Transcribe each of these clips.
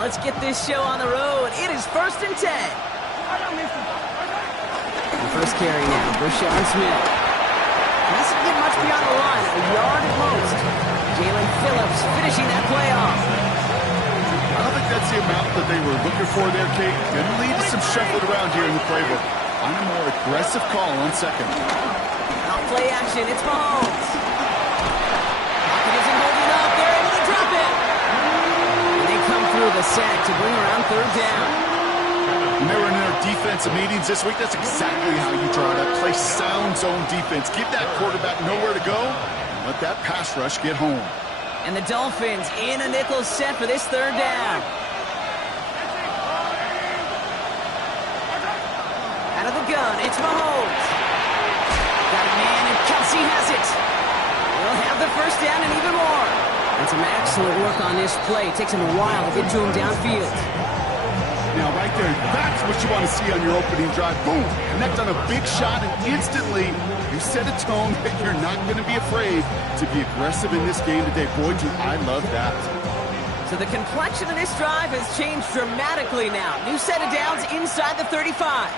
Let's get this show on the road. It is 1st and 10. The first carry now, Brashard Smith. Doesn't get much beyond the line, a yard at most. Jalen Phillips finishing that play off. I don't think that's the amount that they were looking for there, Kate. Going to lead to some shuffled around here in the playbook. On a more aggressive call on second. Now play action, it's Mahomes. Pocket isn't holding up, they're able to drop it. And they come through the sack to bring around 3rd down. When they were in their defensive meetings this week, that's exactly how you draw it up. Play sound zone defense. Give that quarterback nowhere to go. And let that pass rush get home. And the Dolphins in a nickel set for this 3rd down. Out of the gun, it's Mahomes. Got a man, and Kelsey has it. They'll have the 1st down and even more. And some excellent work on this play. It takes him a while to get to him downfield. Now, right there, that's what you want to see on your opening drive. Boom! Connect on a big shot, and instantly you set a tone that you're not going to be afraid to be aggressive in this game today. Boy, do I love that. So the complexion of this drive has changed dramatically now. New set of downs inside the 35. Out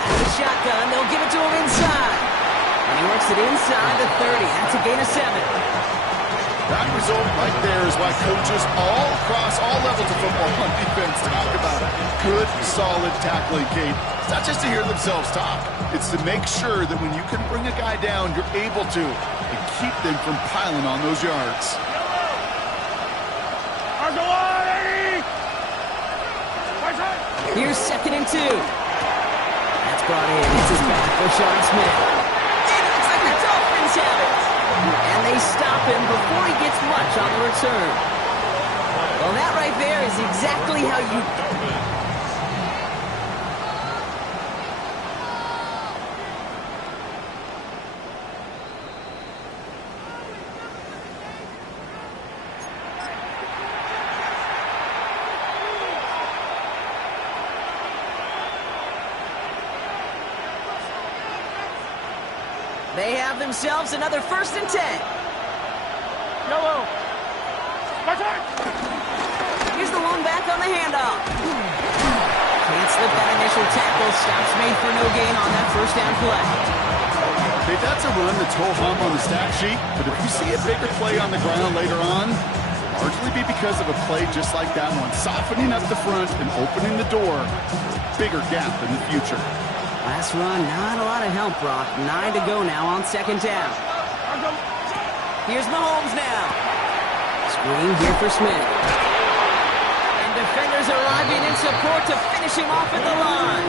of the shotgun, they'll give it to him inside. And he works it inside the 30. That's a gain of 7. That result right there is why coaches all across all levels of football on defense talk about it. Good, solid tackling, Kate. It's not just to hear themselves talk. It's to make sure that when you can bring a guy down, you're able to, and keep them from piling on those yards. Here's 2nd and 2. That's brought in. This is back for Brashard Smith. It looks like the Dolphins have it. And they stop him before he gets much on the return. Well, that right there is exactly how you... They have themselves another 1st and 10. Yellow. Here's the one back on the handoff. Can't slip that initial tackle. Stops made for no gain on that 1st down play. Okay, that's a run that's ho-hum on the stat sheet, but if you see a bigger play on the ground later on, largely be because of a play just like that one. Softening up the front and opening the door. Bigger gap in the future. Last run, not a lot of help, Brock. 9 to go now on 2nd down. Here's Mahomes now. Screen here for Smith. And defenders arriving in support to finish him off at the line.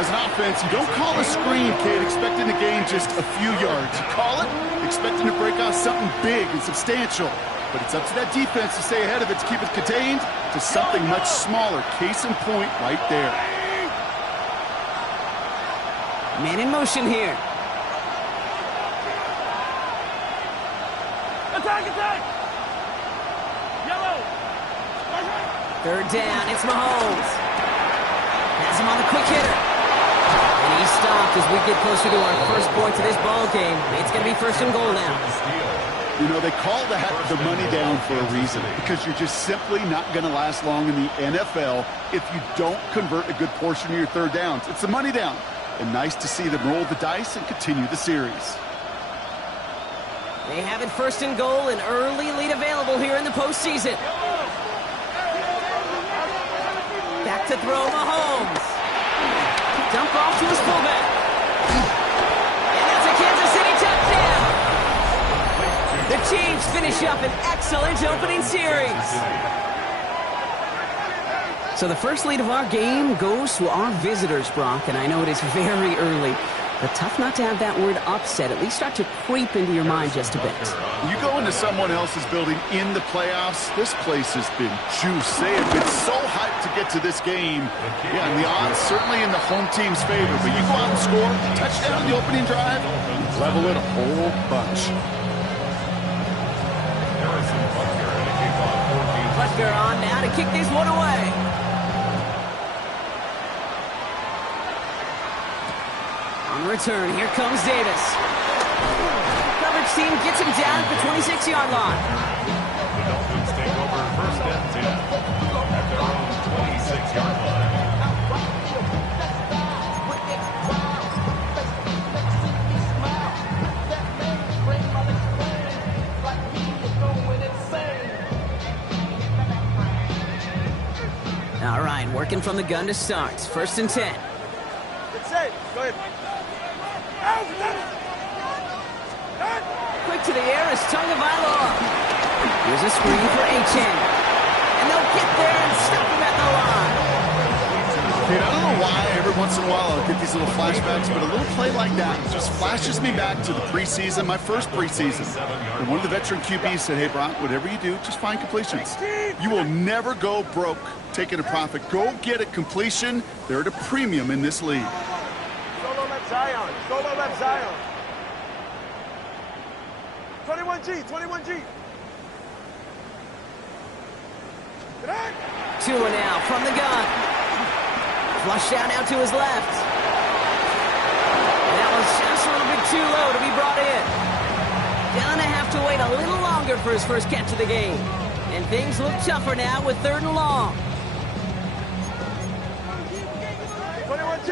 As an offense, you don't call a screen, kid, expecting to gain just a few yards. You call it expecting to break off something big and substantial. But it's up to that defense to stay ahead of it, to keep it contained to something much smaller. Case in point right there. Man in motion here. Attack, attack! Yellow! 3rd down, it's Mahomes. Has him on the quick hitter. And he's stopped as we get closer to our first point to this ball game. It's going to be 1st and goal now. You know, they call that the money down for a reason, because you're just simply not going to last long in the NFL if you don't convert a good portion of your 3rd downs. It's the money down. And nice to see them roll the dice and continue the series. They have it 1st and goal, an early lead available here in the postseason. Back to throw, Mahomes. Dump off to his fullback. And that's a Kansas City touchdown. The Chiefs finish up an excellent opening series. So the first lead of our game goes to our visitors, Brock, and I know it is very early, but tough not to have that word upset at least start to creep into your mind just a bit. You go into someone else's building in the playoffs, this place has been juice. They have been so hyped to get to this game. Yeah, and the odds certainly in the home team's favor, but you go out and score, touchdown in the opening drive, level it a whole bunch. Butker on now to kick this one away. On the return, here comes Davis. Coverage team gets him down at the 26-yard line. The Dolphins take over first and 10 at their own 26-yard line. All right, working from the gun to start. First and 10. It's safe. Go ahead. Quick to the air is Tagovailoa. Here's a screen for Achane. And they'll get there and stop him at the line. Kate, I don't know why every once in a while I'll get these little flashbacks, but a little play like that just flashes me back to the preseason, my first preseason. And one of the veteran QBs said, hey, Brock, whatever you do, just find completions. You will never go broke taking a profit. Go get a completion. They're at a premium in this league. Solo left Zion. Solo left Zion. 21G. 21G. Tua now from the gun. Flush down now to his left. And that was just a little bit too low to be brought in. Gonna have to wait a little longer for his first catch of the game. And things look tougher now with 3rd and long. 21G.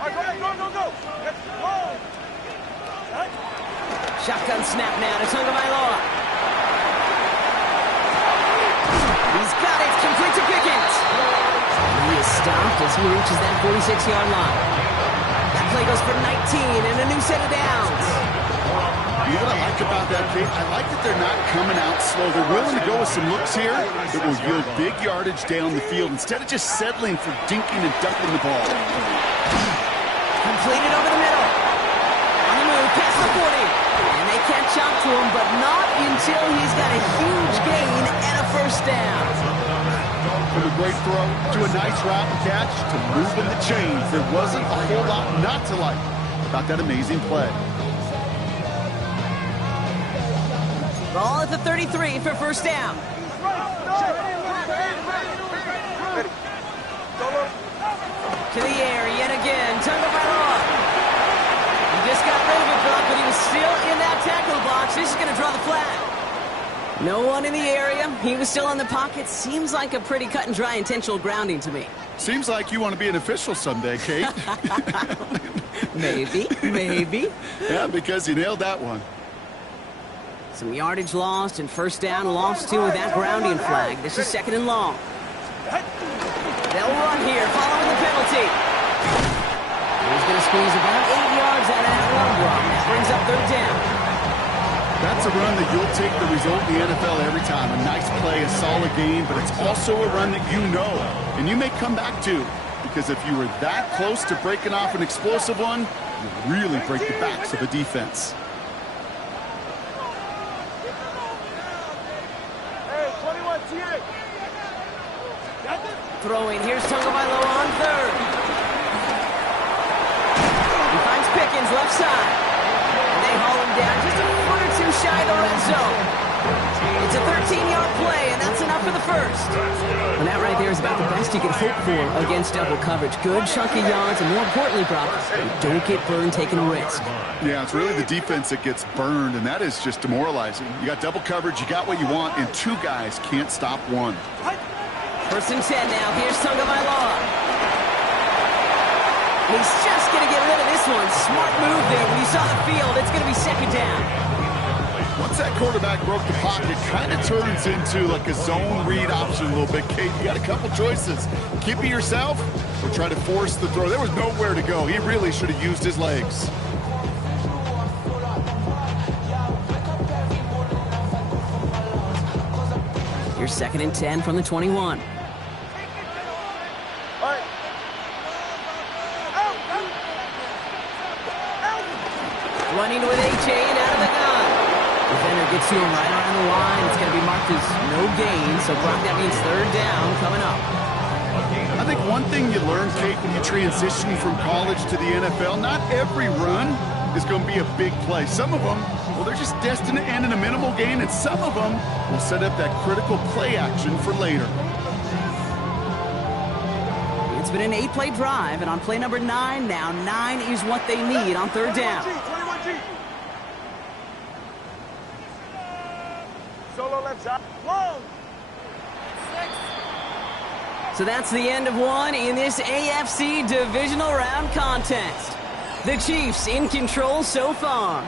All right, go. Let's go. Shotgun snap now to Tagovailoa. He's got it, complete to Pickens. And he is stopped as he reaches that 46-yard line. That play goes for 19 and a new set of downs. You know what I like about that, Kate? I like that they're not coming out slow. They're willing to go with some looks here that will yield big yardage down the field instead of just settling for dinking and ducking the ball. Completed over the middle. On the move, past the 40. And they can't chop to him, but not until he's got a huge gain and a first down. From a great throw to a nice route and catch to moving the chains. There wasn't a whole lot not to like about that amazing play. Ball at the 33 for first down. To the air yet again. Tagovailoa. He just got rid of it, Brock, but he was still in that tackle box. This is going to draw the flag. No one in the area. He was still in the pocket. Seems like a pretty cut and dry intentional grounding to me. Seems like you want to be an official someday, Kate. Maybe. Yeah, because you nailed that one. Some yardage lost and first down lost too with that grounding flag. This is 2nd and long. They'll run here following the penalty. He's going to squeeze about 8 yards out of that run block. That brings up 3rd down. That's a run that you'll take the result in the NFL every time. A nice play, a solid game, but it's also a run that you know and you may come back to, because if you were that close to breaking off an explosive one, you really break the backs of a defense. Throwing, here's Tagovailoa on 3rd. He finds Pickens left side. And they haul him down just a foot or two shy of the red zone. It's a 13-yard play, and that's enough for the first. And that right there is about the best you can hope for against double coverage. Good chunky yards, and more importantly, Brock, you don't get burned taking a risk. Yeah, it's really the defense that gets burned, and that is just demoralizing. You got double coverage, you got what you want, and 2 guys can't stop one. 1st and 10 now. Here's Tagovailoa. He's just going to get rid of this one. Smart move there. When you saw the field, it's going to be 2nd down. Once that quarterback broke the pocket, it kind of turns into like a zone read option a little bit, Kate. You got a couple choices. Keep it yourself or try to force the throw. There was nowhere to go. He really should have used his legs. Here's 2nd and 10 from the 21. Running with Achane out of the gun. Defender gets to him right around the line. It's going to be marked as no gain. So, Brock, that means 3rd down coming up. I think one thing you learn, Kate, when you transition from college to the NFL, not every run is going to be a big play. Some of them, well, they're just destined to end in a minimal gain, and some of them will set up that critical play action for later. It's been an 8-play drive, and on play number 9, now 9 is what they need on 3rd down. G. Solo left side. Long. So that's the end of one in this AFC divisional round contest. The Chiefs in control so far.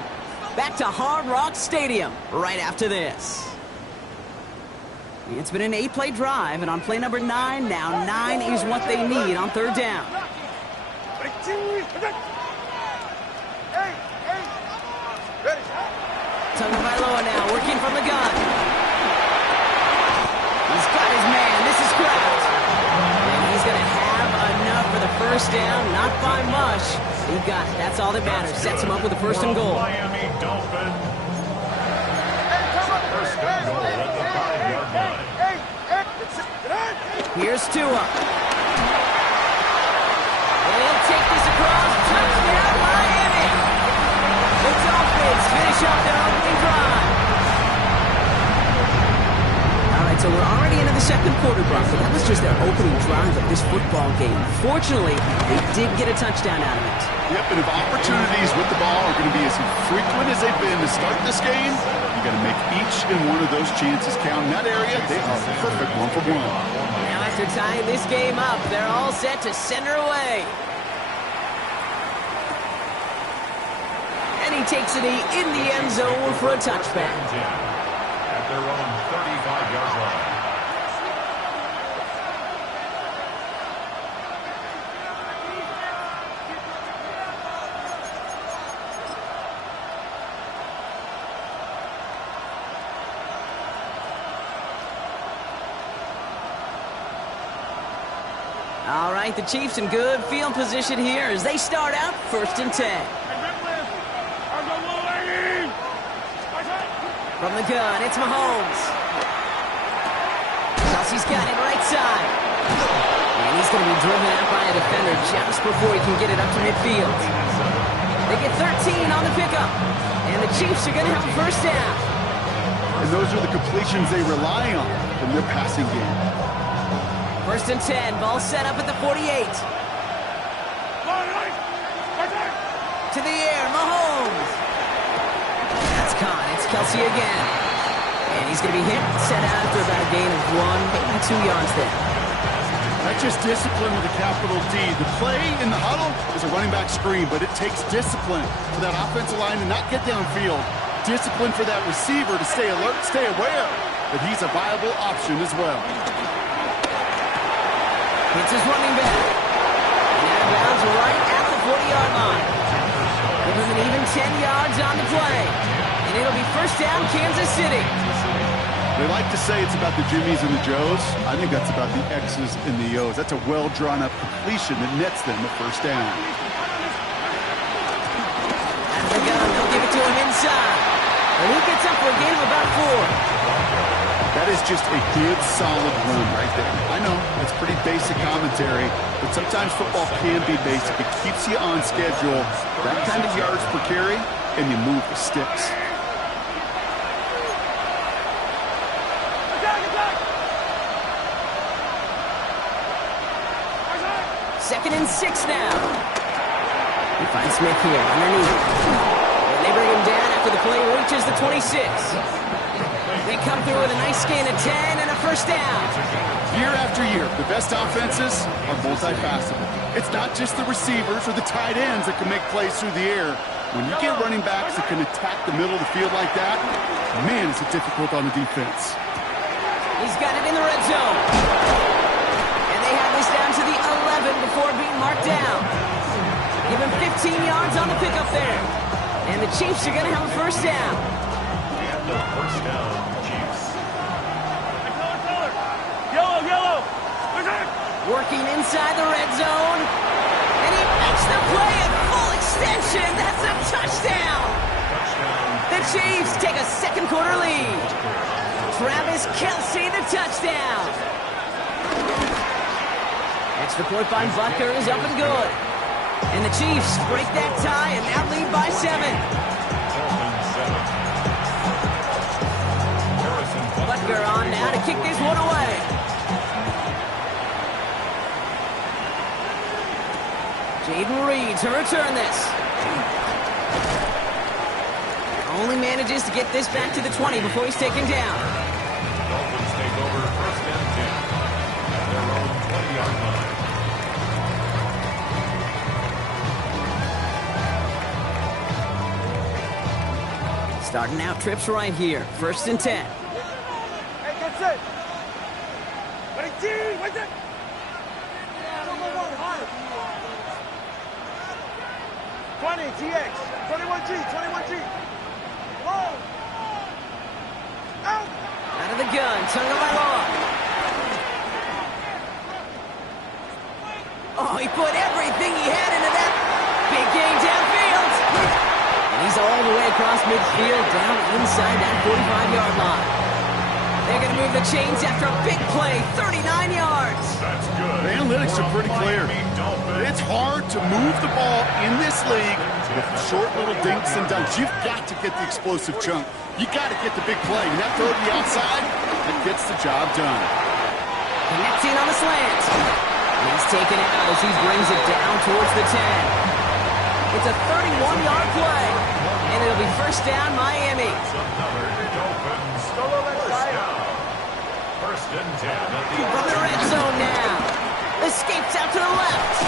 Back to Hard Rock Stadium right after this. It's been an 8-play drive, and on play number 9, now 9 is what they need on third down. Tagovailoa now working from the gun. He's got his man. This is Kraft. And he's going to have enough for the first down. Not by much. He got it. That's all that matters. Sets him up with a first and goal. Miami Dolphins. First and goal at the 5-yard line. Here's Tua. They'll take this across. Touchdown, Miami. The Dolphins finish up their opening drive. All right, so we're already into the second quarter, Brock, but that was just their opening drive of this football game. Fortunately, they did get a touchdown out of it. Yep, and if opportunities with the ball are going to be as frequent as they've been to start this game, you got to make each and one of those chances count. In that area, they are perfect 1-for-1. Now after tying this game up, they're all set to center away. And he takes it in the end zone for a touchback. At their own 35-yard line. All right, the Chiefs in good field position here as they start out 1st and 10. From the gun, it's Mahomes. Kelsey's got it right side. And he's going to be driven out by a defender just before he can get it up to midfield. They get 13 on the pickup. And the Chiefs are going to have a first down. And those are the completions they rely on in their passing game. 1st and 10, ball set up at the 48. To the air, Mahomes. That's caught. It's Kelsey again. And he's going to be hit, set out after about a gain of 1, maybe 2 yards there. That's just discipline with a capital D. The play in the huddle is a running back screen, but it takes discipline for that offensive line to not get downfield. Discipline for that receiver to stay alert, stay aware that he's a viable option as well. It's his running back. And out of bounds right at the 40-yard line. Give him an even 10 yards on the play. And it'll be first down, Kansas City. They like to say it's about the Jimmies and the Joes. I think that's about the X's and the O's. That's a well-drawn-up completion that nets them a first down. Out of the gun, they'll give it to him inside. And he gets up for a gain of about 4. That is just a good, solid run right there. I know, it's pretty basic commentary, but sometimes football can be basic. It keeps you on schedule, that kind of yards per carry, and you move the sticks. Second and 6 now. He finds Smith here underneath. And they bring him down after the play reaches the 26. They come through with a nice gain of 10 and a first down. Year after year, the best offenses are multifaceted. It's not just the receivers or the tight ends that can make plays through the air. When you get running backs that can attack the middle of the field like that, man, is it difficult on the defense. He's got it in the red zone. And they have this down to the 11 before being marked down. Give him 15 yards on the pickup there. And the Chiefs are going to have a first down. And the first down, Chiefs. Yellow. Working inside the red zone. And he makes the play at full extension. That's a touchdown. The Chiefs take a second quarter lead. Travis Kelce, the touchdown. Extra point by Butker is up and good. And the Chiefs break that tie and now lead by 7. Butker on now to kick this one away. Jaden Reed to return this. Only manages to get this back to the 20 before he's taken down. Dolphins take over first and 10 at their own 20-yard line. Starting out trips right here. First and 10. Hey, get set. Ready, T. Wait there. 20, TX. 21G, 21G. Low. Out. Out of the gun. Tagovailoa. Oh, he put everything he had into that big game downfield. And he's all the way across midfield, down inside that 45-yard line. They're going to move the chains after a big play, 39 yards. That's good. The analytics are pretty clear. It's hard to move the ball in this league with short little dinks and dunks. You've got to get the explosive chunk. You got to get the big play. And that throw to the outside, that gets the job done. Connecting on the slant. He's taken out as he brings it down towards the 10. It's a 31-yard play, and it'll be first down Miami. Dolphins. First and 10 at the From the red zone now. Escapes out to the left.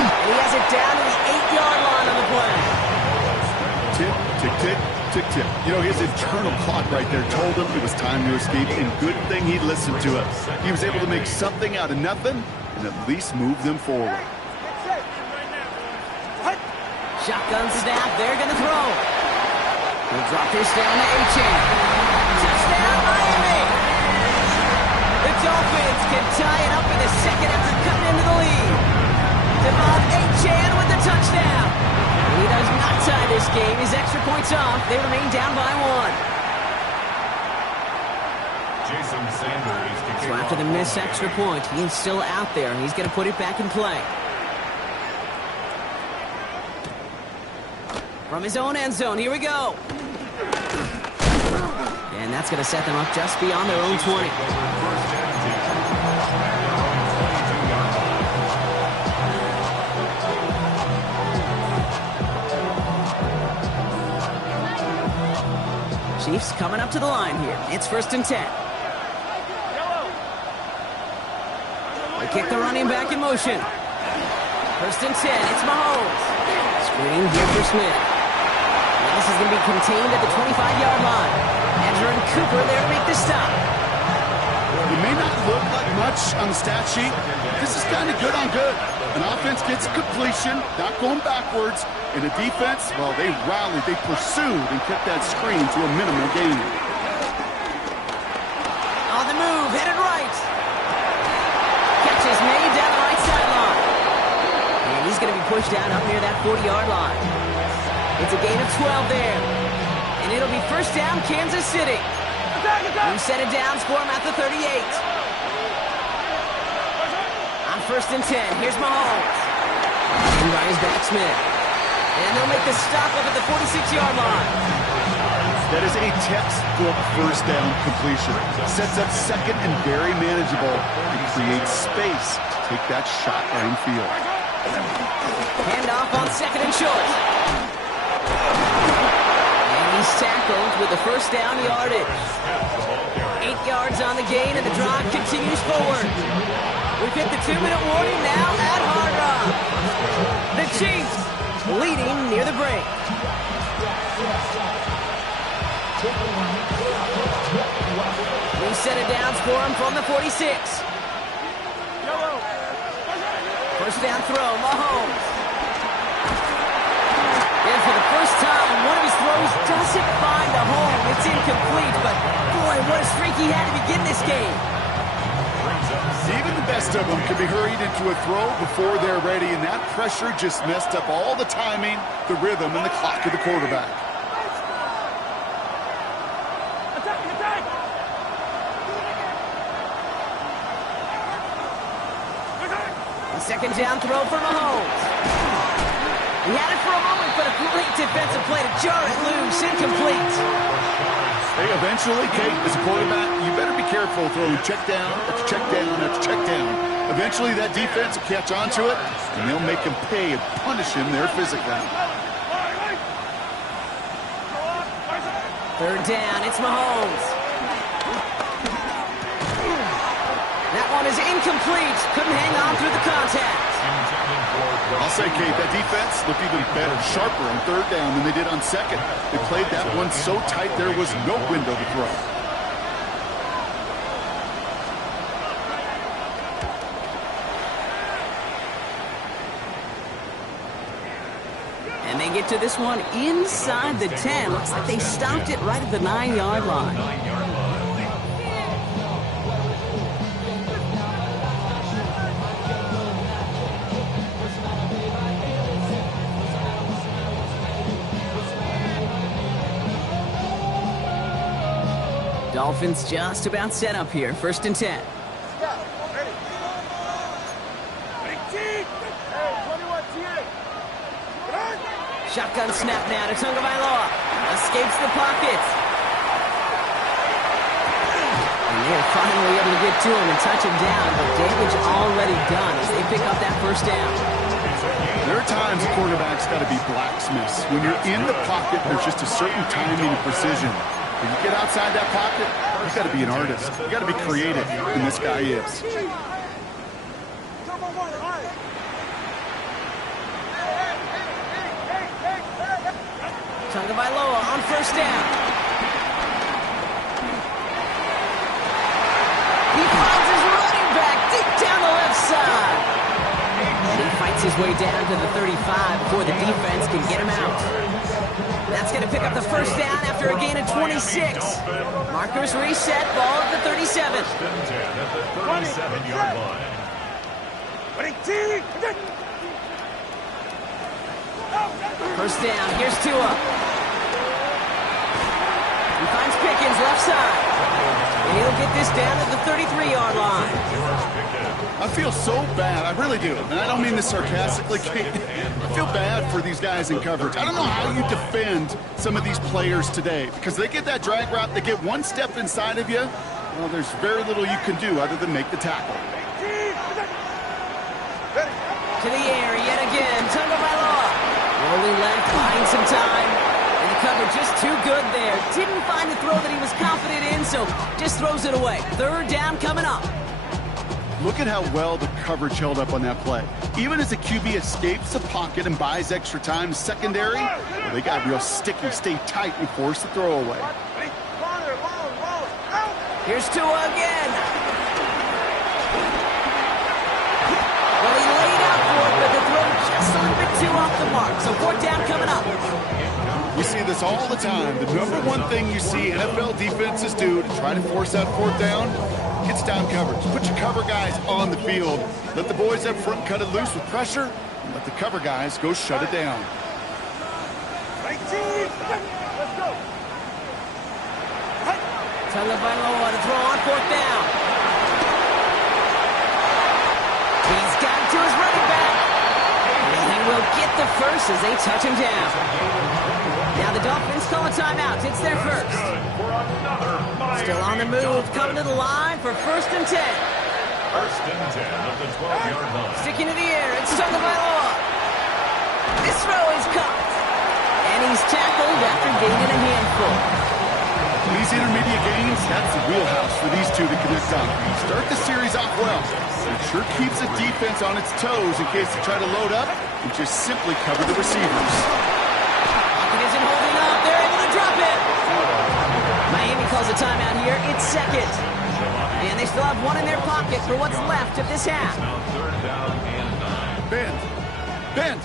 And he has it down to the 8-yard line on the play. Tick, tick, tick, tick, tick. You know, his internal clock right there told him it was time to escape, and good thing he listened to it. He was able to make something out of nothing and at least move them forward. Shotgun snap. They're going to throw. He'll drop this down to Achane. Touchdown, Miami. The Dolphins can tie it up in the second after cutting into the lead. Devon Achane with the touchdown. He does not tie this game. His extra points off. They remain down by 1. Jason Sanders to So after the missed extra point, he's still out there. He's going to put it back in play. From his own end zone, here we go. And that's going to set them up just beyond their own 20. Chiefs coming up to the line here. It's first and 10. They kick the running back in motion. First and 10, it's Mahomes. Screen here for Smith. And this is going to be contained at the 25-yard line. Edger and Cooper there to make the stop. It may not look like much on the stat sheet. This is kind of good on good. An offense gets a completion, not going backwards. And the defense, well, they rallied, they pursued, and kept that screen to a minimal gain. On the move, headed right. Catch is made down the right sideline. And he's going to be pushed down up near that 40-yard line. It's a gain of 12 there. And it'll be first down, Kansas City. Who set it down, score him at the 38. On first and 10, here's Mahomes. And runs back Smith. And they'll make the stop up at the 46-yard line. That is a textbook first down completion. Sets up second and very manageable. And creates space to take that shot downfield. Handoff on second and short. And he's tackled with the first down yardage. 8 yards on the gain, and the drive continues forward. We've hit the 2-minute warning now at Hard Rock. The Chiefs leading near the break. We set it down for him from the 46. First down throw, Mahomes. And for the first time, one of his throws doesn't find a home. It's incomplete, but boy, what a streak he had to begin this game. Even the best of them can be hurried into a throw before they're ready, and that pressure just messed up all the timing, the rhythm, and the clock of the quarterback. A second down throw for Mahomes. He had it for a moment, but a great defensive play to jar it loose, incomplete. Hey, eventually, Kate, as a quarterback, you better be careful throwing check down after check down after check down. Eventually, that defense will catch on to it, and they'll make him pay and punish him there physically. Third down, it's Mahomes. That one is incomplete. Couldn't hang on through the contact. I'll say, Kate, that defense looked even better, sharper on third down than they did on second. They played that one so tight there was no window to throw. And they get to this one inside the 10. Looks like they stopped it right at the 9-yard line. Dolphins just about set up here. 1st and 10. Shotgun snap now to Tagovailoa. Escapes the pocket. And they're finally able to get to him and touch him down, but damage already done as they pick up that 1st down. There are times quarterbacks got to be blacksmiths. When you're in the pocket, there's just a certain timing and precision. When you get outside that pocket, you got to be an artist. You got to be creative, and this guy is. Tagovailoa on 1st down. He finds his running back deep down the left side. And he fights his way down to the 35 before the defense can get him out. That's going to pick up the 1st down after a gain of 26. Markers reset, ball at the 37. At the 37-yard line. 1st down, here's Tua. He finds Pickens left side. And he'll get this down at the 33-yard line. I feel so bad. I really do. And I don't mean this sarcastically, Kate. I feel bad for these guys in coverage. I don't know how you defend some of these players today. Because they get that drag route, they get one step inside of you. Well, there's very little you can do other than make the tackle. To the air yet again. Tagovailoa. Rolling left, buying some time. And the cover just too good there. Didn't find the throw that he was confident in, so just throws it away. 3rd down coming up. Look at how well the coverage held up on that play. Even as the QB escapes the pocket and buys extra time secondary, well, they got real sticky, stay tight, and force the throw away. Here's Tua again. Well, he laid out for it, but the throw just a little bit too off the mark. So 4th down coming up. We see this all the time. The number one thing you see NFL defenses do to try to force that 4th down, gets down coverage. Put your cover guys on the field. Let the boys up front cut it loose with pressure, and let the cover guys go shut it down. Tagovailoa to throw on 4th down. He's got to his running back. And he will get the first as they touch him down. Now the Dolphins call a timeout. It's their first. Still on the move, coming to the line for 1st and 10. 1st and 10 at the 12-yard line. Sticking to the air, it's Tagovailoa. This throw is caught. And he's tackled after gaining a handful. These intermediate gains, that's the wheelhouse for these two to connect on. Start the series off well. It sure keeps the defense on its toes in case they try to load up and just simply cover the receivers. Pocket isn't holding up. They're able to drop it. Miami calls a timeout here. It's 2nd. And they still have one in their pocket for what's left of this half. Bend.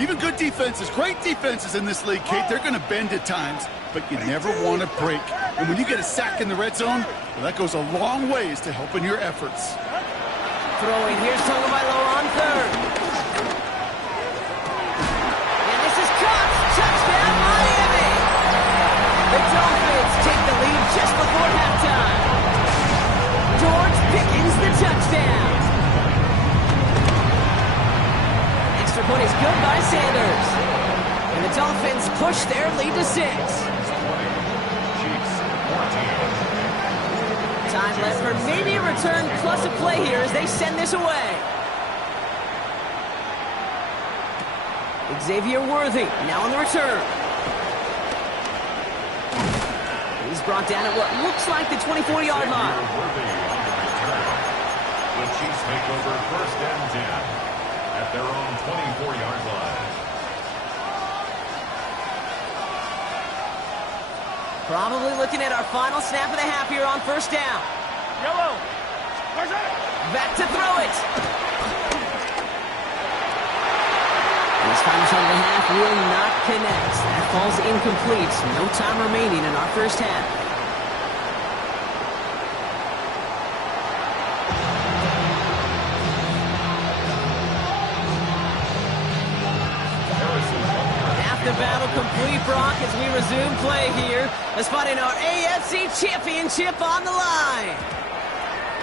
Even good defenses, great defenses in this league, Kate, they're going to bend at times, but you never want to break. And when you get a sack in the red zone, well, that goes a long ways to helping your efforts. Throwing, here's Tagovailoa on 3rd. And this is caught. Touchdown, Miami. The Dolphins take the lead just before halftime. George Pickens, the touchdown. Extra point is good by Sanders. And the Dolphins push their lead to 6. Time left for maybe a return plus a play here as they send this away. Xavier Worthy now on the return. He's brought down at what looks like the 24-yard line. The Chiefs take over 1st and 10 at their own 24-yard line. Probably looking at our final snap of the half here on 1st down. Yellow. Back to throw it. This final shot of the half will not connect. That falls incomplete. No time remaining in our 1st half. Half the battle complete, Brock, as we resume play here. Let's find in our AFC Championship on the line.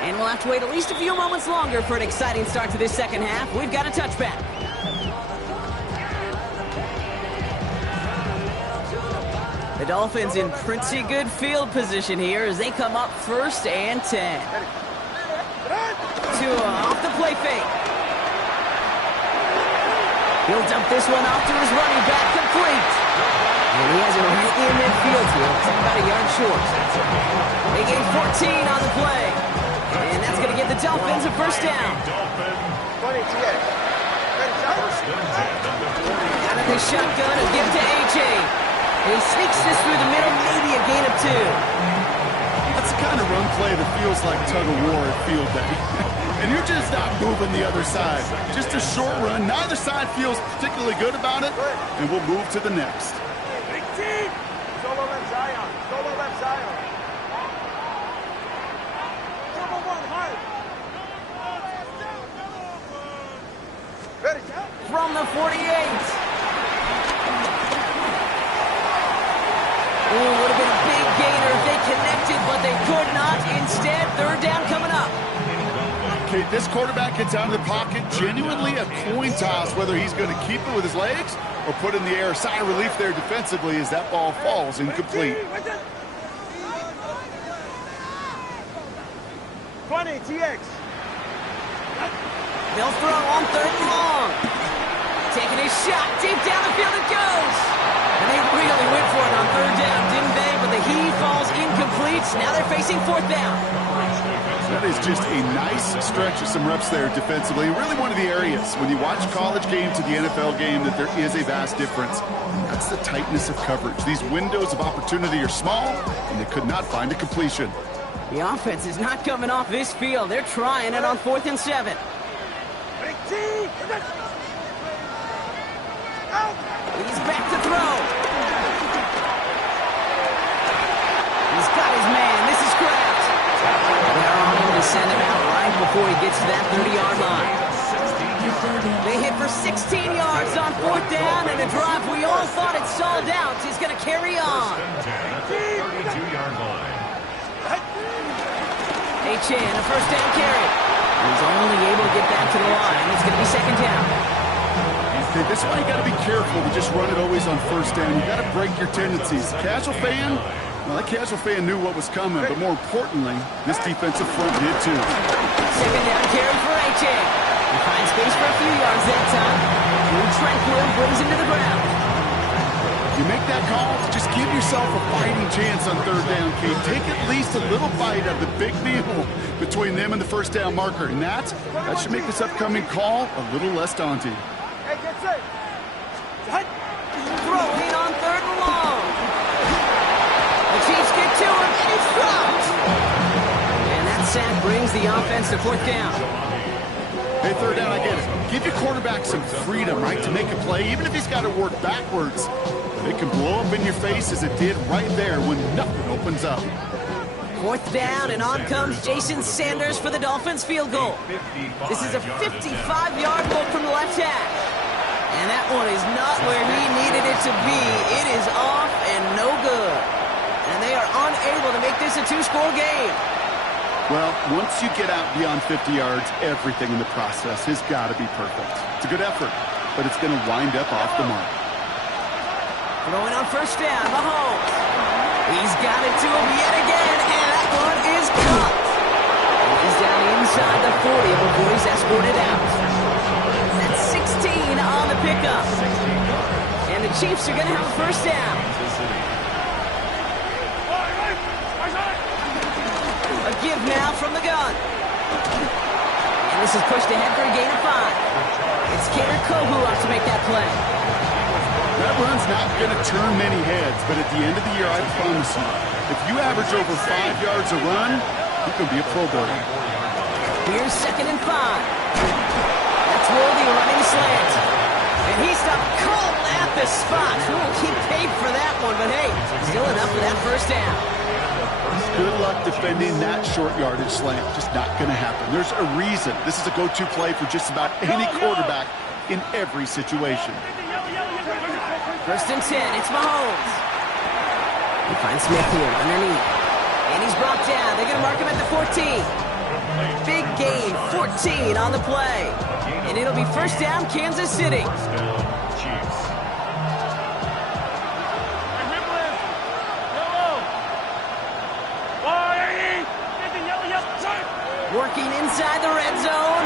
And we'll have to wait at least a few moments longer for an exciting start to this 2nd half. We've got a touchback. The Dolphins in pretty good field position here as they come up 1st and 10. Tua off the play fake. He'll dump this one off to his running back, complete. And he has it right in midfield here, about a yard short. They gain 14 on the play. And that's going to give the Dolphins a 1st down. Out of the shotgun and give to A.J. He sneaks this through the middle, maybe a gain of 2. That's the kind of run play that feels like tug-of-war at field day. And you're just not moving the other side. Just a short run. Neither side feels particularly good about it, and we'll move to the next. Big team. Solo left Zion. Solo left Zion. Double one hard. Ready. From the 48. Ooh, would have been a big gainer if they connected, but they could not. Instead, 3rd down coming up. Okay, this quarterback gets out of the pocket, genuinely a coin toss whether he's going to keep it with his legs or put in the air. Sigh of relief there defensively as that ball falls incomplete. 20, TX. They'll throw on 3rd and long. Taking a shot, deep down the field it goes. And they really went for it on 3rd down, didn't they? But the heave falls incomplete. Now they're facing 4th down. That is just a nice stretch of some reps there defensively. Really one of the areas when you watch college game to the NFL game that there is a vast difference. That's the tightness of coverage. These windows of opportunity are small, and they could not find a completion. The offense is not coming off this field. They're trying it on 4th and 7. Big team. Out. He's back to throw. He's got his man. This is Kraft. They're on him to send him out right before he gets to that 30-yard line. They hit for 16 yards on 4th down, and a drive we all thought it stalled out is going to carry on. 32-yard line. H.N. a 1st down carry. He's only able to get back to the line. It's going to be 2nd down. Okay, this is why you got to be careful to just run it always on 1st down. You got to break your tendencies. Casual fan, well, that casual fan knew what was coming, but more importantly, this defensive front did too. 2nd down carry for H.N. He finds space for a few yards that time. Drew Tranquil brings him to the ground. You make that call, just give yourself a fighting chance on 3rd down, Kate. Take at least a little bite of the big meal between them and the 1st down marker, and that should make this upcoming call a little less daunting. Hey, get set. Throwing on 3rd and long. The Chiefs get to him, and it's dropped. And that sack brings the offense to 4th down. Hey, 3rd down, I get it. Give your quarterback some freedom, right, to make a play, even if he's got to work backwards. But it can blow up in your face as it did right there when nothing opens up. 4th down, and on comes Jason Sanders for the Dolphins field goal. This is a 55-yard look from the left hash. And that one is not where he needed it to be. It is off and no good. And they are unable to make this a 2-score game. Well, once you get out beyond 50 yards, everything in the process has got to be perfect. It's a good effort, but it's going to wind up off the mark. Throwing on 1st down, Mahomes. He's got it to him yet again, and that one is caught. He's down inside the 40 before he's escorted out. That's 16 on the pickup. And the Chiefs are going to have a 1st down. give now from the gun. And this is pushed ahead for a gain of 5. It's Kader Kohou up to make that play. That run's not going to turn many heads, but at the end of the year, I promise you, if you average over 5 yards a run, you could be a Pro Bowler. Here's 2nd and 5. That's Worthy running slant. And he stopped cold at the spot. Who will keep paid for that one? But hey, still enough for that first down. Good luck defending that short yardage slant. Just not going to happen. There's a reason. This is a go-to play for just about any quarterback in every situation. 1st and 10. It's Mahomes. He finds Smith here underneath. And he's brought down. They're going to mark him at the 14. Big gain, 14 on the play. And it'll be first down, Kansas City. Chiefs. Working inside the red zone.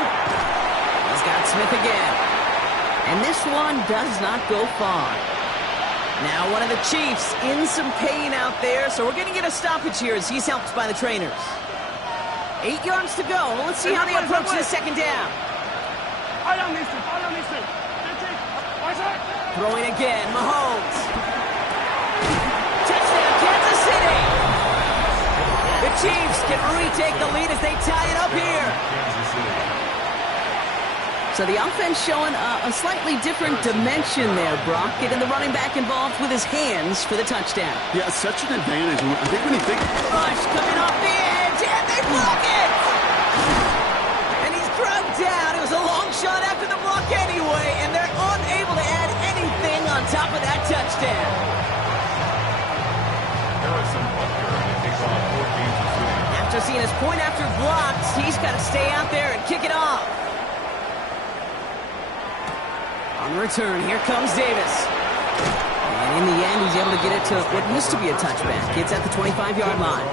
He's got Smith again. And this one does not go far. Now one of the Chiefs in some pain out there, so we're going to get a stoppage here as he's helped by the trainers. 8 yards to go. Let's see how they approach this second down. Throwing again, Mahomes. Touchdown, Kansas City. The Chiefs can retake the lead as they tie it up here. So the offense showing a slightly different dimension there, Brock. Getting the running back involved with his hands for the touchdown. Yeah, such an advantage. I think when you think... Rush coming off the edge, and they block it! And he's drugged down. It was a long shot after the block anyway, and they're unable to add anything on top of that touchdown. Harrison Butker, and it takes on 4 games of shooting. After seeing his point after blocks, he's got to stay out there and kick it off. On the return, here comes Davis. And in the end, he's able to get it to what used to be a touchback. It's at the 25-yard line.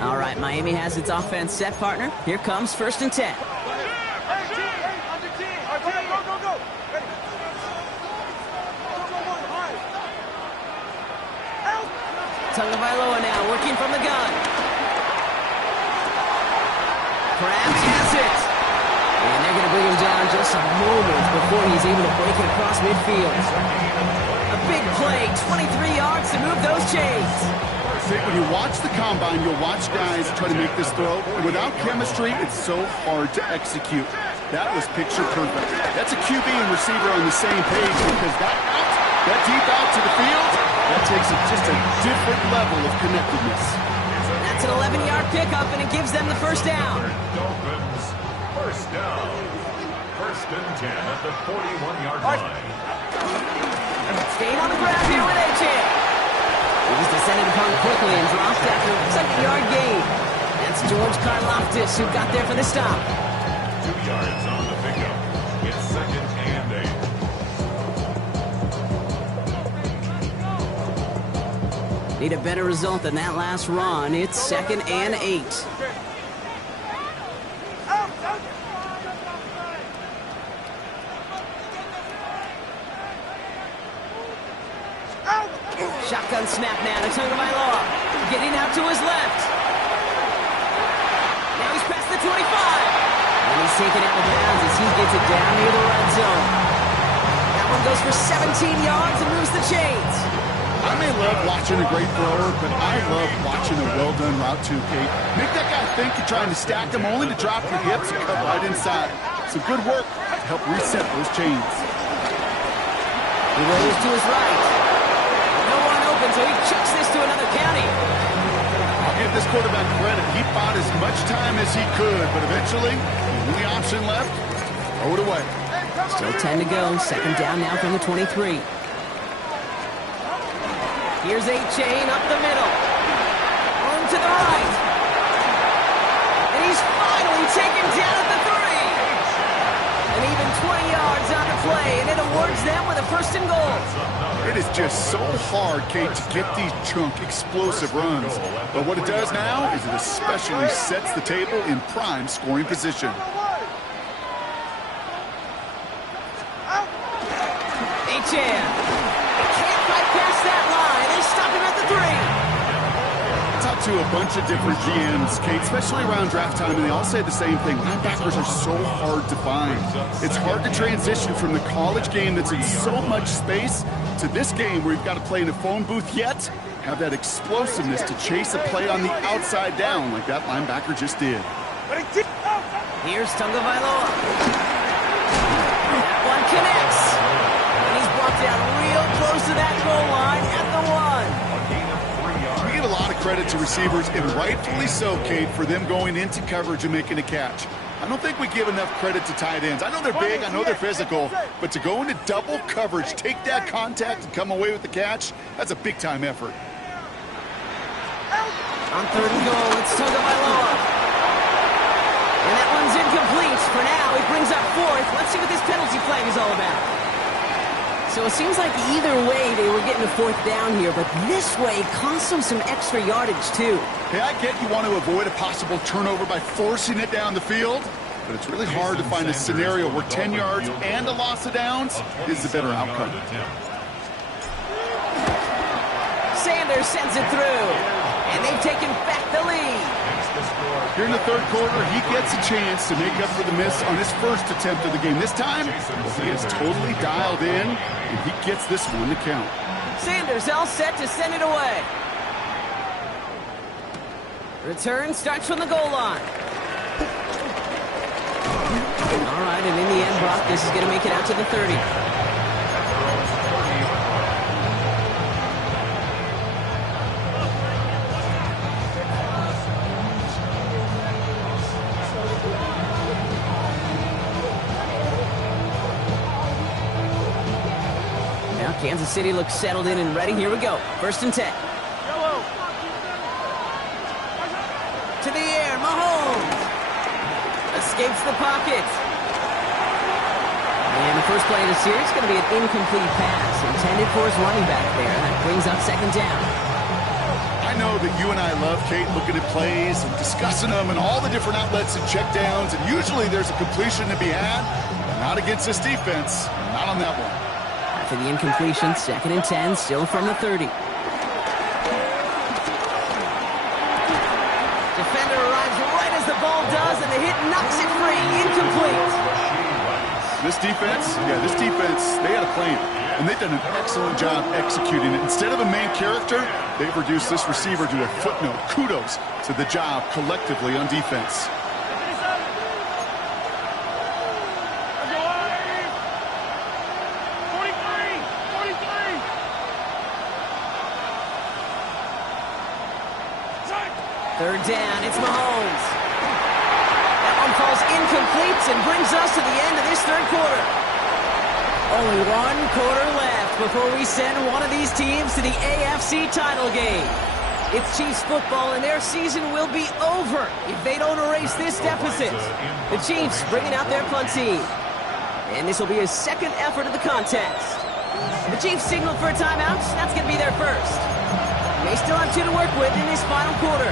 All right, Miami has its offense set, partner. Here comes 1st and 10. Tagovailoa now working from the gun. Krabs has it. And they're going to bring him down just a moment before he's able to break it across midfield. A big play, 23 yards to move those chains. When you watch the combine, you'll watch guys try to make this throw. And without chemistry, it's so hard to execute. That was picture perfect. That's a QB and receiver on the same page because that deep out to the field, that takes it just a different level of connectedness. That's an 11-yard pickup, and it gives them the first down. Dolphins, first down. 1st and 10 at the 41-yard line. Staying on the ground here with A-Chain. He's descended upon quickly and dropped after a 2nd-yard gain. That's George Karlaftis who got there for the stop. 2 yards on the pickup. It's 2nd and 8. Need a better result than that last run. It's 2nd and 8. Shotgun snap now to Tagovailoa. Getting out to his left. Now he's past the 25. And he's taken out of bounds as he gets it down near the red zone. That one goes for 17 yards and moves the chains. I may love watching a great thrower, but I love watching a well-done route too, Kate. Make that guy think you're trying to stack him only to drop your hips and cut right inside. Some good work to help reset those chains. He rolls to his right. No one open, so he chucks this to another county. I'll give this quarterback credit. He bought as much time as he could, but eventually, the only option left, throw it away. Still 10 to go. 2nd down now from the 23. Here's A-Chain up the middle. On to the right. And he's finally taken down at the 3. And even 20 yards on the play, and it awards them with a 1st and goal. It is just so hard, Kate, to get these chunk, explosive runs. But what it does now is it especially sets the table in prime scoring position. to a bunch of different GMs, Kate, especially around draft time, and they all say the same thing. Linebackers are so hard to find. It's hard to transition from the college game that's in so much space to this game where you've got to play in a phone booth, yet have that explosiveness to chase a play on the outside down like that linebacker just did. Here's Tagovailoa. That one connects. And he's brought down real close to that goal line at the 1. We give a lot of credit to receivers, and rightfully so, Kate, for them going into coverage and making a catch. I don't think we give enough credit to tight ends. I know they're big, I know they're physical, but to go into double coverage, take that contact, and come away with the catch, that's a big-time effort. On 3rd and goal, it's Tagovailoa. And that one's incomplete. For now, it brings up 4th. Let's see what this penalty flag is all about. So it seems like either way they were getting a 4th down here, but this way cost them some extra yardage too. Hey, I get you want to avoid a possible turnover by forcing it down the field, but it's really hard to find a scenario where 10 yards and a loss of downs is the better outcome. Sanders sends it through, and they've taken back the lead. Here in the 3rd quarter, he gets a chance to make up for the miss on his first attempt of the game. This time, he is totally dialed in, and he gets this one to count. Sanders all set to send it away. Return starts from the goal line. All right, and in the end, Brock, this is going to make it out to the 30. Kansas City looks settled in and ready. Here we go. 1st and 10. To the air. Mahomes escapes the pocket. And the first play of the series is going to be an incomplete pass intended for his running back there. That brings up 2nd down. I know that you and I love, Kate, looking at plays and discussing them and all the different outlets and checkdowns, and usually there's a completion to be had. Not against this defense. Not on that one. For the incompletion, 2nd and 10, still from the 30. Defender arrives right as the ball does, and the hit knocks it free. Incomplete. This defense, they had a plan, and they've done an excellent job executing it. Instead of a main character, they've reduced this receiver to a footnote. Kudos to the job collectively on defense. Third down, it's Mahomes. That one falls incomplete and brings us to the end of this 3rd quarter. Only 1 quarter left before we send one of these teams to the AFC title game. It's Chiefs football, and their season will be over if they don't erase this deficit. The Chiefs bringing out their punt team. And this will be his 2nd effort of the contest. The Chiefs signaled for a timeout. That's going to be their first. They still have 2 to work with in this final quarter.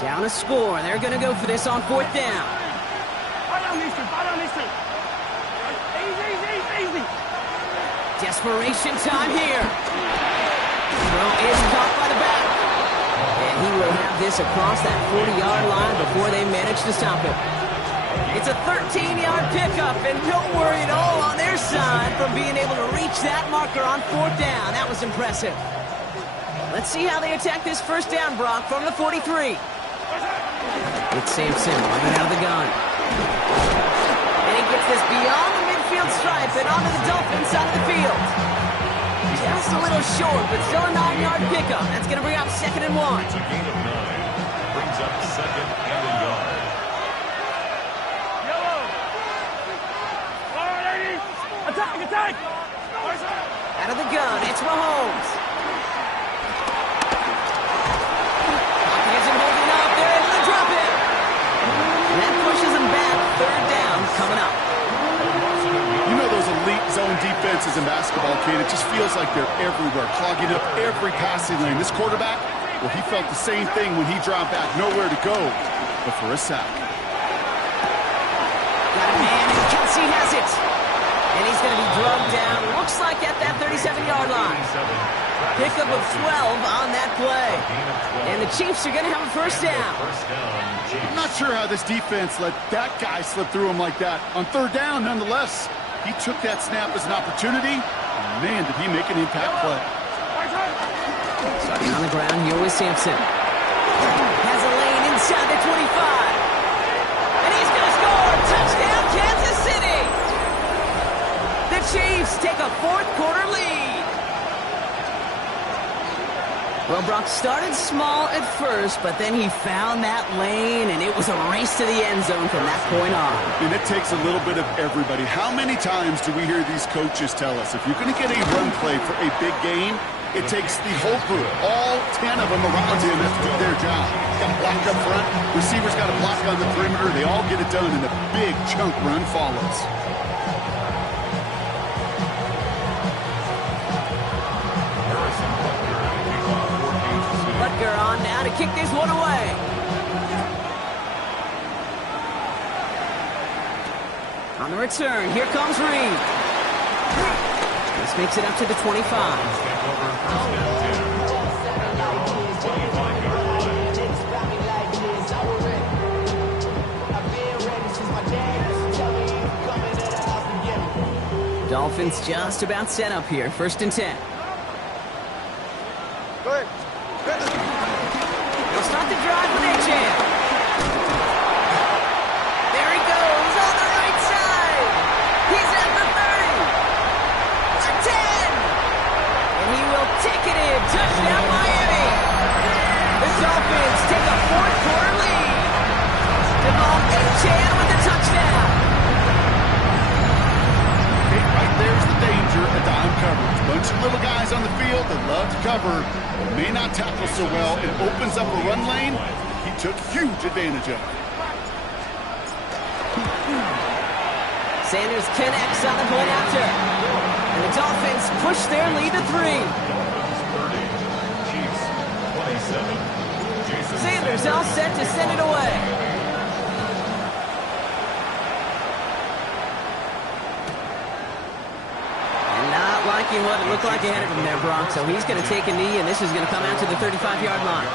Down a score. They're going to go for this on 4th down. Desperation time here. Throw is caught by the back. And he will have this across that 40-yard line before they manage to stop him. It's a 13-yard pickup, and no worry at all on their side from being able to reach that marker on 4th down. That was impressive. Let's see how they attack this 1st down, Brock, from the 43. It's Sampson running out of the gun. And he gets this beyond the midfield stripe and onto the Dolphins side of the field. Just a little short, but still a 9-yard pickup. That's going to bring up 2nd and 1. It's a gain of 9. Brings up 2nd and a yard. Attack! Out of the gun, it's Mahomes. Pocket isn't holding up. They're able to drop it. And that pushes them back. 3rd down coming up. You know those elite zone defenses in basketball, Kate, it just feels like they're everywhere, clogging up every passing lane. This quarterback, well, he felt the same thing when he dropped back. Nowhere to go but for a sack. Got a man, and Kelsey has it. And he's going to be drugged down, looks like at that 37-yard line. Pickup of 12 on that play. And the Chiefs are going to have a first down. I'm not sure how this defense let that guy slip through him like that. On third down, nonetheless, he took that snap as an opportunity. Man, did he make an impact play. Starting on the ground here with Sampson. Has a lane inside the 25. And he's going to score. Touchdown, Kansas City. The Chiefs take a fourth-quarter lead. Well, Brock started small at first, but then he found that lane, and it was a race to the end zone from that point on. And it takes a little bit of everybody. How many times do we hear these coaches tell us, if you're going to get a run play for a big game, it takes the whole group, all 10 of them around him to do their job. Got to block up front, receivers got to block on the perimeter, they all get it done, and a big chunk run follows. Butker on now to kick this one away. On the return, here comes Reed. This makes it up to the 25. Dolphins just about set up here, 1st and 10. Go ahead. They'll start the drive with Achane. There he goes on the right side. He's at the 30. The 10. And he will take it in. Touchdown, Miami. The Dolphins take a fourth-quarter lead. Jamal Achane with the touchdown. Okay, right there's the danger, a dime coverage. Bunch of little guys on the field that love to cover. May not tackle so well. It opens up a run lane. He took huge advantage of it. Sanders connects on the point after. And the Dolphins push their lead to 3. Sanders all set to send it away. Liking what it looked like ahead of him there, Brock. So he's going to take a knee, and this is going to come out to the 35-yard line.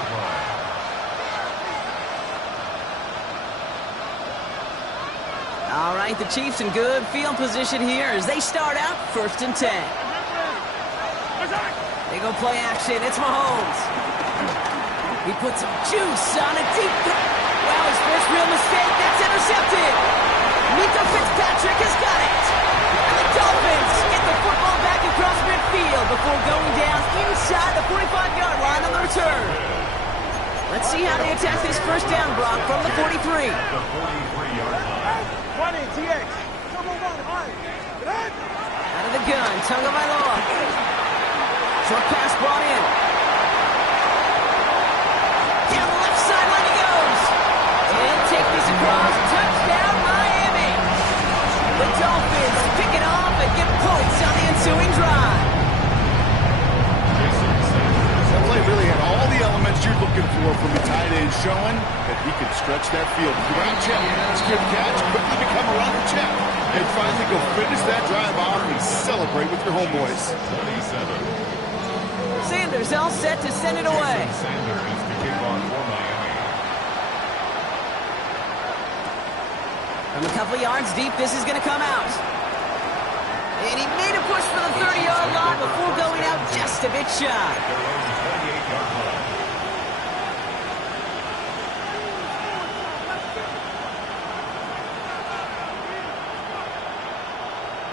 All right, the Chiefs in good field position here as they start out 1st and 10. They go play action. It's Mahomes. He puts some juice on a deep... Wow, his first real mistake. That's intercepted. Mika Fitzpatrick has got it. And the Dolphins get the football back across midfield before going down inside the 45-yard line on the return. Let's see how they attack this first down, Brock, from the 43. 20, TX. Double one, high. Out of the gun, Tagovailoa. Short pass brought in. Down the left sideline he goes. And he'll take this across. Touchdown, Miami. The Dolphins pick it off and get points on the ensuing drive. That play really had all the elements you're looking for from a tight end, showing that he can stretch that field. Ground check, skip catch, quickly become a runner check, and finally go finish that drive off and celebrate with your homeboys. Sanders all set to send it away. From a couple yards deep, this is going to come out. And he made a push for the 30-yard line before going out just a bit shy.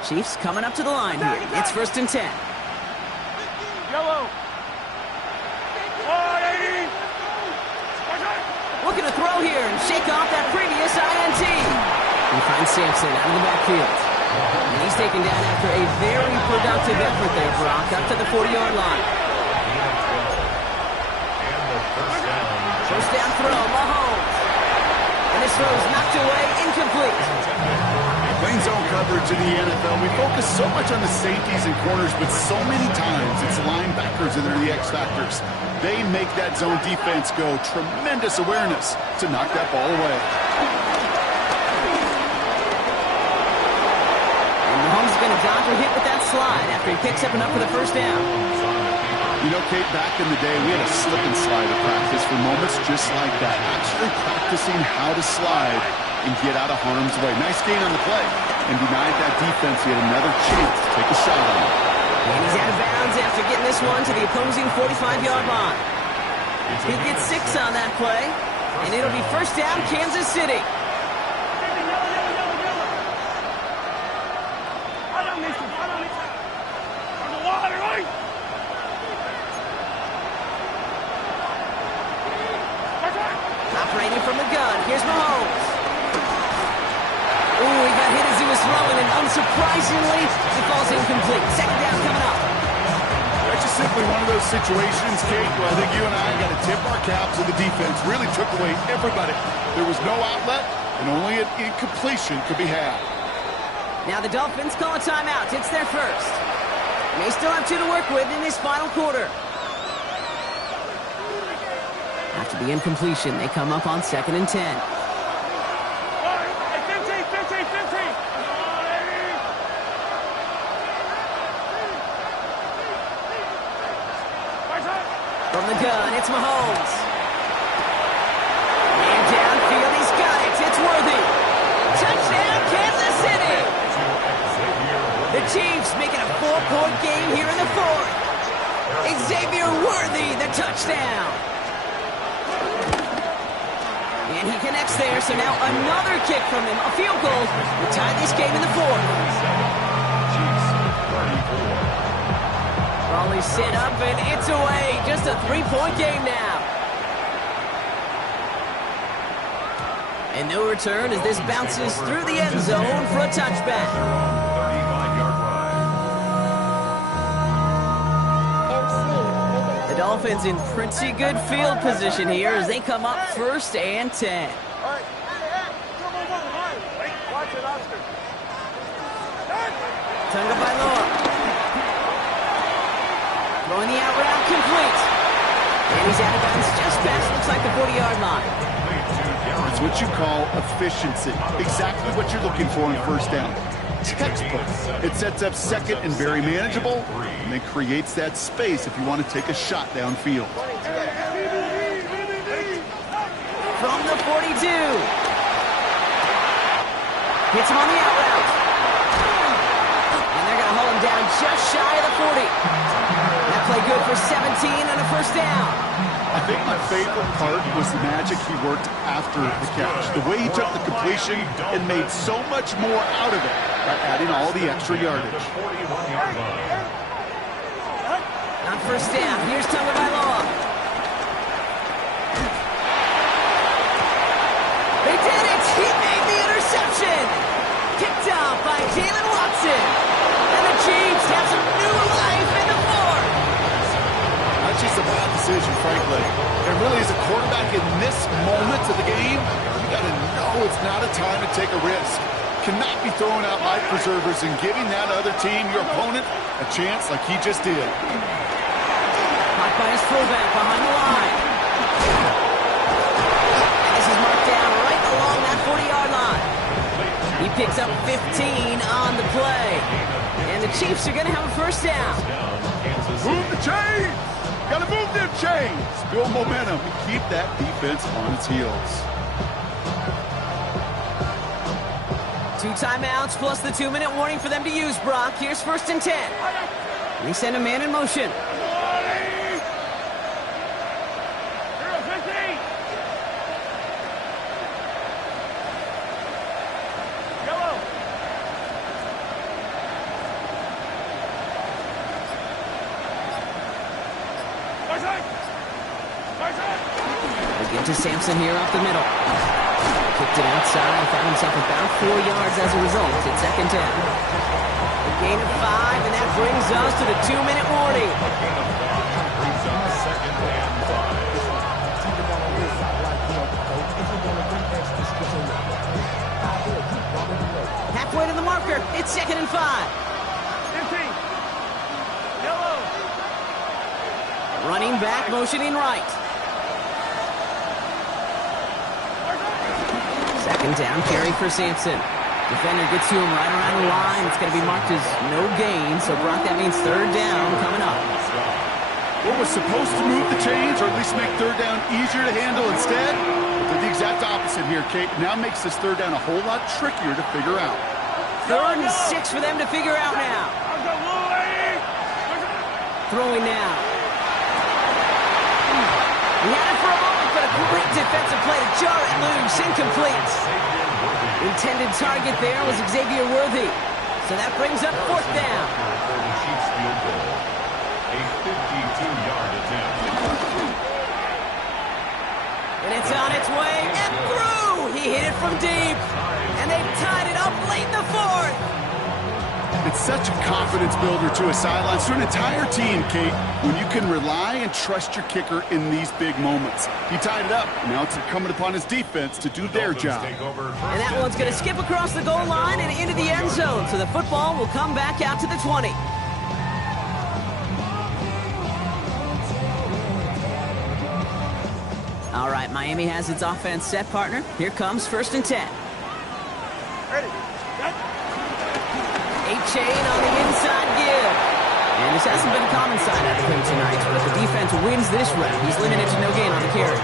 Chiefs coming up to the line here. It's 1st and 10. Yellow. Looking to throw here and shake off that previous INT. He finds Sampson out of the backfield. And he's taken down after a very productive effort there, Brock, up to the 40-yard line. First down throw, Mahomes. And this throw is knocked away, incomplete. Playing zone coverage in the NFL, we focus so much on the safeties and corners, but so many times it's linebackers that are the X factors. They make that zone defense go. Tremendous awareness to knock that ball away. and the Dodger hit with that slide after he picks up enough for the first down. You know, Kate, back in the day, we had a slip and slide at practice for moments just like that. Actually practicing how to slide and get out of harm's way. Nice gain on the play. And denied that defense. He had another chance to take a shot on him. And he's out of bounds after getting this one to the opposing 45-yard line. He gets 6 on that play, and it'll be first down, Kansas City. Operating from the gun, here's Mahomes. Ooh, he got hit as he was throwing, and unsurprisingly, it falls incomplete. Second down coming up. That's just simply one of those situations, Kate, where I think you and I got to tip our caps to the defense. Really took away everybody. There was no outlet, and only an incompletion could be had. Now the Dolphins call a timeout. It's their first. And they still have 2 to work with in this final quarter. After the incompletion, they come up on 2nd and 10. From the gun, it's Mahomes. And downfield, he's got it. It's Worthy. Touchdown, Kansas City. The Chiefs making a 4-point game here in the 4th. Xavier Worthy, the touchdown. And he connects there, so now another kick from him. A field goal to tie this game in the 4th. Raleigh set up, and it's away. Just a 3-point game now. And no return as this bounces through the end zone for a touchback. 35-yard run. The Dolphins in pretty good field position here as they come up 1st and 10. Tagovailoa. Throwing the out route complete. And he's out of bounds just past, looks like the 40-yard line. It's what you call efficiency. Exactly what you're looking for in first down. Textbook. It sets up 2nd and very manageable, and it creates that space if you want to take a shot downfield. From the 42. Hits him on the out route. And they're going to hold him down just shy of the 40. That play good for 17 and a first down. I think my favorite part was the magic he worked after the catch. The way he took the completion and made so much more out of it by adding all the extra yardage. On first down, here's Tagovailoa. They did it! He made the interception! Picked up by Jalen Watson. And the Chiefs have some new life in the 4th. That's just a bad decision, frankly. There really is a quarterback in this moment of the game. You got to know it's not a time to take a risk. Cannot be throwing out life preservers and giving that other team, your opponent, a chance like he just did. Caught by his fullback behind the line. And this is marked down right along that 40-yard line. He picks up 15 on the play. And the Chiefs are going to have a first down. Move the chains! Got to move them chains! Build momentum and keep that defense on its heels. 2 timeouts plus the 2-minute warning for them to use, Brock. Here's 1st and 10. They send a man in motion. They give to Sampson here up the middle. Kicked it outside, found himself about 4 yards as a result. It's 2nd down. A gain of 5, and that brings us to the 2-minute warning. Halfway to the marker. It's 2nd and 5. Running back, motioning right. 2nd down, carry for Sampson. Defender gets to him right around the line. It's going to be marked as no gain. So, Brock, that means third down coming up. What was supposed to move the chains, or at least make third down easier to handle instead, did the exact opposite here, Kate. Now makes this third down a whole lot trickier to figure out. 3rd and 6 for them to figure out now. Throwing now. He had it for a moment, but a great defensive play to jar it loose. Incomplete. Intended target there was Xavier Worthy. So that brings up 4th down. A 52-yard attempt. And it's on its way and through. He hit it from deep. And they've tied it up late in the 4th. It's such a confidence builder to a sideline, to an entire team, Kate, when you can rely and trust your kicker in these big moments. He tied it up. Now it's incumbent upon his defense to do their job. And that one's going to skip across the goal line and into the end zone. So the football will come back out to the 20. All right, Miami has its offense set, partner. Here comes 1st and 10. Ready. A-Chain on the inside give. And this hasn't been a common side out of him tonight, but the defense wins this round. He's limited to no gain on the carry.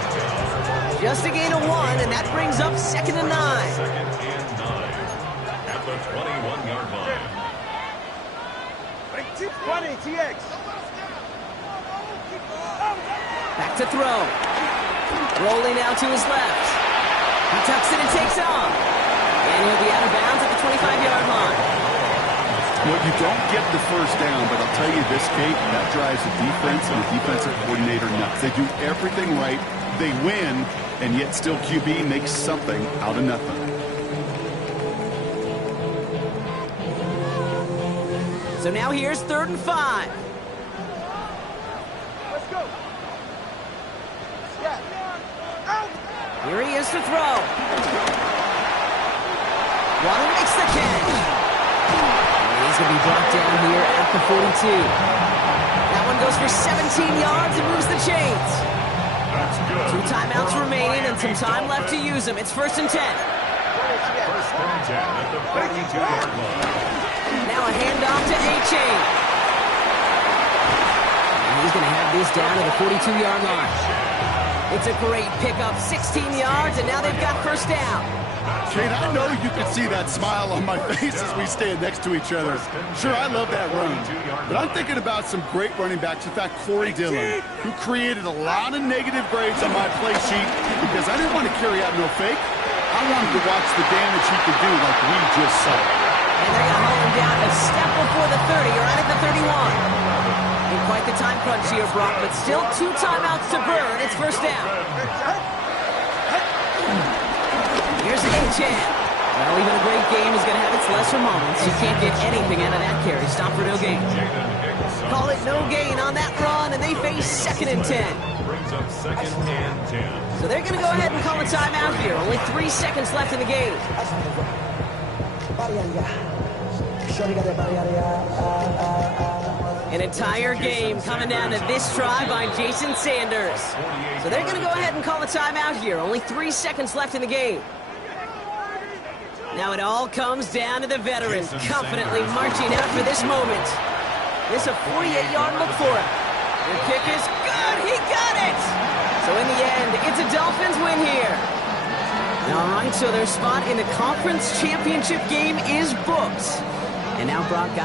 Just a gain of 1, and that brings up 2nd and 9. 2nd and 9 at the 21-yard line. 20, TX. Back to throw. Rolling out to his left. He tucks it and takes off. And he'll be out of bounds at the 25-yard line. Well, you don't get the first down, but I'll tell you this, Kate, that drives the defense and the defensive coordinator nuts. They do everything right, they win, and yet still QB makes something out of nothing. So now here's 3rd and 5. Let's go. Yeah. Out. Here he is to throw. Waddle makes the catch. He's going to be brought down here at the 42. That one goes for 17 yards and moves the chains. That's good. 2 timeouts remaining and some time left to use them. It's 1st and 10. 1st and 10 at the 42-yard line. Now a handoff to A-Chain. And he's going to have this down to the 42-yard line. It's a great pickup, 16 yards, and now they've got 1st down. Kate, I know you can see that smile on my face as we stand next to each other. Sure, I love that run. But I'm thinking about some great running backs. In fact, Corey Dillon, who created a lot of negative grades on my play sheet because I didn't want to carry out no fake. I wanted to watch the damage he could do like we just saw. And they're going to haul him down a step before the 30, right at the 31. In quite the time crunch here, Brock, but still 2 timeouts to burn. It's 1st down. Here's A-Chain. Well, even a great game is going to have its lesser moments. You can't get anything out of that carry. Stop for no gain. Call it no gain on that run, and they face 2nd and 10. Brings up 2nd and 10. So they're going to go ahead and call a timeout here. Only 3 seconds left in the game. An entire game coming down to this try by Jason Sanders. So they're going to go ahead and call a timeout here. Only 3 seconds left in the game. Now it all comes down to the veteran, confidently marching out for this moment. This a 48-yard look for him. The kick is good. He got it. So in the end, it's a Dolphins win here. All right, so their spot in the conference championship game is booked. And now Brock got